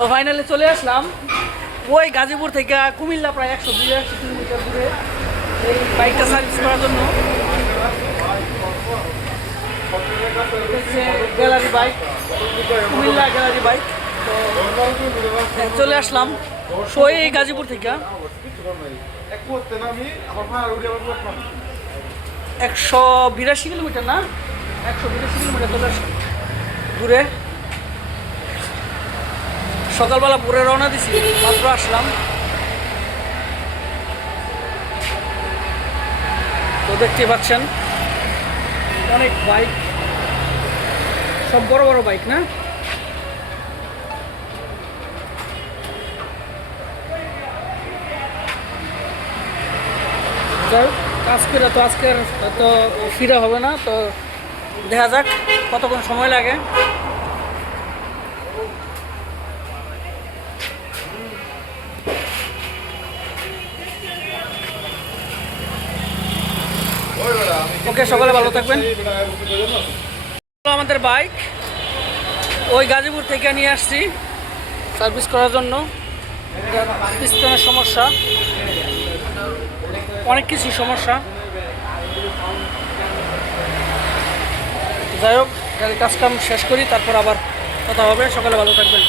তো ফাইনালি চলে আসলাম ওই গাজীপুর থেকে কুমিল্লা প্রায় 182 কিলোমিটার দূরে এই বাইকটা সার্ভিস করার জন্য। Gallery bike, Comilla gallery bike. তো চলে আসলাম এই গাজীপুর থেকে 182 কিলোমিটার না 182 কিলোমিটার চলে আসলাম দূরে। সকালবেলা পরে রওনা দিছি, মাত্র আসলাম। তো দেখতে পাচ্ছেন অনেক বাইক, সব বড় বড় বাইক না। আজকের তো ফিরে হবে না, তো দেখা যাক কতক্ষণ সময় লাগে। ওকে, সকালে ভালো থাকবেন। আমাদের বাইক ওই গাজীপুর থেকে নিয়ে আসছি সার্ভিস করার জন্য। পিস্টনের সমস্যা, অনেক কিছু সমস্যা। যাই হোক, গাড়ির কাজকাম শেষ করি, তারপর আবার কথা হবে। সকালে ভালো থাকবেন।